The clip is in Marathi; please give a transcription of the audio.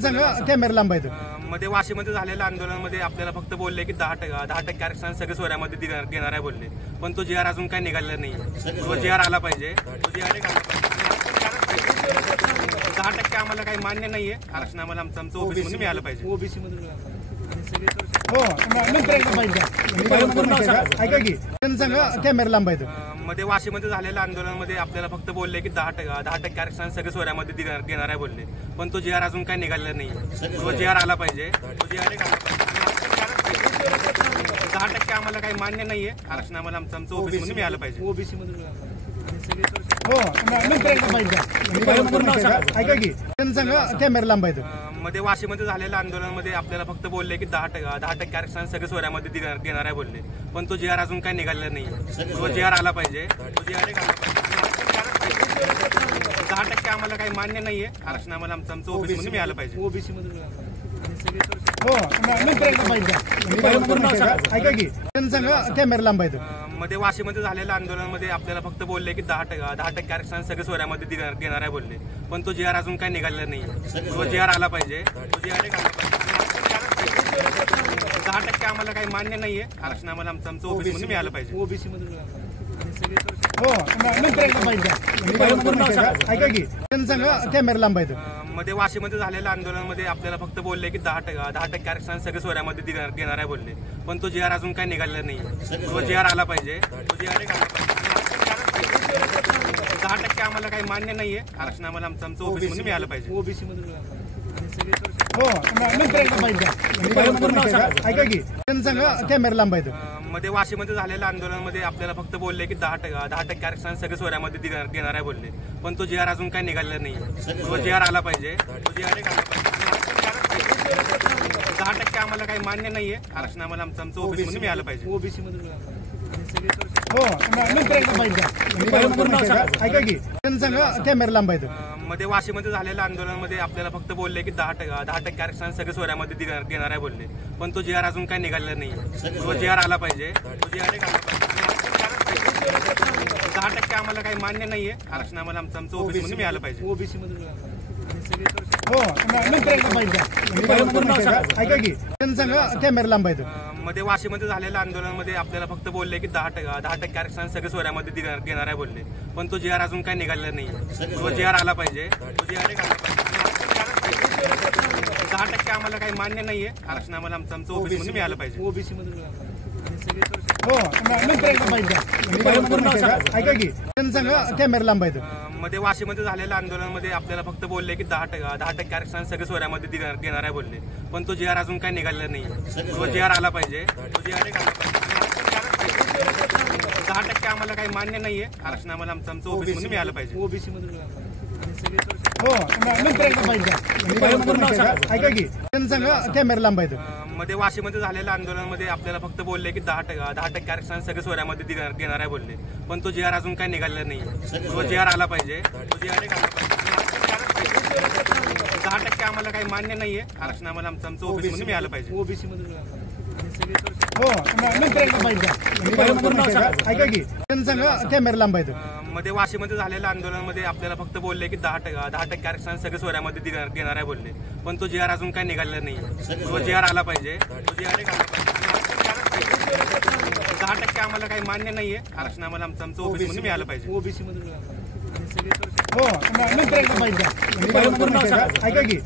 सांगा कॅमेरा लांब आहे. मध्ये वाशीमध्ये झालेल्या आंदोलनामध्ये आपल्याला फक्त बोलले की 10% आरक्षण सगळं सोऱ्यामध्ये देणार आहे बोलले, पण तो जी आर अजून काही निघालेला नाही. तो जी आर आला पाहिजे. तो जी आर 10% आम्हाला काही मान्य नाहीये. आरक्षण आम्हाला आमचं ओबीसी मध्ये मिळालं पाहिजे. ओबीसी मध्ये हो नंतर एकदा पाहिजे ऐका की सांगा कॅमेरा लांब आहे. मध्ये वाशीमध्ये झालेल्या आंदोलनामध्ये आपल्याला फक्त बोलले की 10% आरक्षण सगळं सोऱ्यामध्ये देणार आहे बोलले, पण तो जी आर अजून काही निघालेला नाही. तो जी आर आला पाहिजे. तो जी आर 10% आम्हाला काही मान्य नाहीये. आरक्षण आम्हाला आमचं ओबीसी मध्ये मिळालं पाहिजे. ओबीसी मध्ये हो नंतर एकदा पाहिजे ऐका की सांगा कॅमेरा लांब आहे. मध्ये वाशीमध्ये झालेल्या आंदोलनामध्ये आपल्याला फक्त बोलले की 10% आरक्षण सगळं सोऱ्यामध्ये देणार आहे बोलले, पण तो जी आर अजून काही निघालेला नाही. तो जी आर आला पाहिजे. तो जी आर 10% आम्हाला काही मान्य नाहीये. आरक्षण आम्हाला आमचं ओबीसी मध्ये मिळालं पाहिजे. ओबीसी मध्ये हो नंतर एकदा पाहिजे ऐका की सांगा कॅमेरा लांब आहे. मध्ये वाशीमध्ये झालेल्या आंदोलनामध्ये आपल्याला फक्त बोलले की 10% आरक्षण सगळं सोऱ्यामध्ये देणार आहे बोलले, पण तो जी आर अजून काही निघालेला नाही. तो जी आर आला पाहिजे. तो जी आर 10% आम्हाला काही मान्य नाहीये. आरक्षण आम्हाला आमचं ओबीसी मध्ये मिळालं पाहिजे. ओबीसी मध्ये हो नंतर एकदा पाहिजे ऐका की सांगा कॅमेरा लांब आहे. मध्ये वाशीमध्ये झालेल्या आंदोलनामध्ये आपल्याला फक्त बोलले की 10% आरक्षण सगळं सोऱ्यामध्ये देणार आहे बोलले, पण तो जी आर अजून काही निघालेला नाही. तो जी आर आला पाहिजे. तो जी आर 10% आम्हाला काही मान्य नाहीये. आरक्षण आम्हाला आमचं ओबीसी मध्ये मिळालं पाहिजे. ओबीसी मध्ये हो नंतर एकदा पाहिजे ऐका की सांगा कॅमेरा लांब आहे. मध्ये वाशीमध्ये झालेल्या आंदोलनामध्ये आपल्याला फक्त बोलले की 10% आरक्षण सगळं सोऱ्यामध्ये देणार आहे बोलले, पण तो जी आर अजून काही निघालेला नाही. तो जी आर आला पाहिजे. तो जी आर 10% आम्हाला काही मान्य नाहीये. आरक्षण आम्हाला आमचं ओबीसी मध्ये मिळालं पाहिजे. ओबीसी मध्ये हो नंतर एकदा पाहिजे ऐका की सांगा कॅमेरा लांब आहे. मध्ये वाशीमध्ये झालेल्या आंदोलनामध्ये आपल्याला फक्त बोलले की 10% आरक्षण सगळं सोऱ्यामध्ये देणार आहे बोलले, पण तो जी आर अजून काही निघालेला नाही. तो जी आर आला पाहिजे. तो जी आर 10% आम्हाला काही मान्य नाहीये. आरक्षण आम्हाला आमचं ओबीसी मध्ये मिळालं पाहिजे. ओबीसी मध्ये हो नंतर एकदा पाहिजे ऐका की सांगा कॅमेरा लांब आहे. मध्ये वाशीमध्ये झालेल्या आंदोलनामध्ये आपल्याला फक्त बोलले की 10% आरक्षण सगळं सोऱ्यामध्ये देणार आहे बोलले, पण तो जी आर अजून काही निघालेला नाही. तो जी आर आला पाहिजे. तो जी आर 10% आम्हाला काही मान्य नाहीये. आरक्षण आम्हाला आमचं ओबीसी मध्ये मिळालं पाहिजे. ओबीसी मध्ये हो नंतर एकदा पाहिजे ऐका की सांगा कॅमेरा लांब आहे. मध्ये वाशीमध्ये झालेल्या आंदोलनामध्ये आपल्याला फक्त बोलले की 10% आरक्षण सगळं सोऱ्यामध्ये देणार आहे बोलले, पण तो जी आर अजून काही निघालेला नाही. तो जी आर आला पाहिजे. तो जी आर 10% आम्हाला काही मान्य नाहीये. आरक्षण आम्हाला आमचं ओबीसी मध्ये मिळालं पाहिजे. ओबीसी मध्ये हो नंतर एकदा पाहिजे ऐका की सांगा कॅमेरा लांब आहे. मध्ये वाशीमध्ये झालेल्या आंदोलनामध्ये आपल्याला फक्त बोलले की 10% आरक्षण सगळं सोऱ्यामध्ये देणार आहे बोलले, पण तो जी आर अजून काही निघालेला नाही. तो जी आर आला पाहिजे. तो जी आर 10% आम्हाला काही मान्य नाहीये. आरक्षण आम्हाला आमचं ओबीसी मध्ये मिळालं पाहिजे. ओबीसी मध्ये हो नंतर एकदा पाहिजे ऐका की सांगा कॅमेरा लांब आहे. मध्ये वाशीमध्ये झालेल्या आंदोलनामध्ये आपल्याला फक्त बोलले की 10% आरक्षण सगळं सोऱ्यामध्ये देणार आहे बोलले, पण तो जी आर अजून काही निघालेला नाही. तो जी आर आला पाहिजे. तो जी आर 10% आम्हाला काही मान्य नाहीये. आरक्षण आम्हाला आमचं ओबीसी मध्ये मिळालं पाहिजे. ओबीसी मध्ये हो नंतर एकदा पाहिजे ऐका की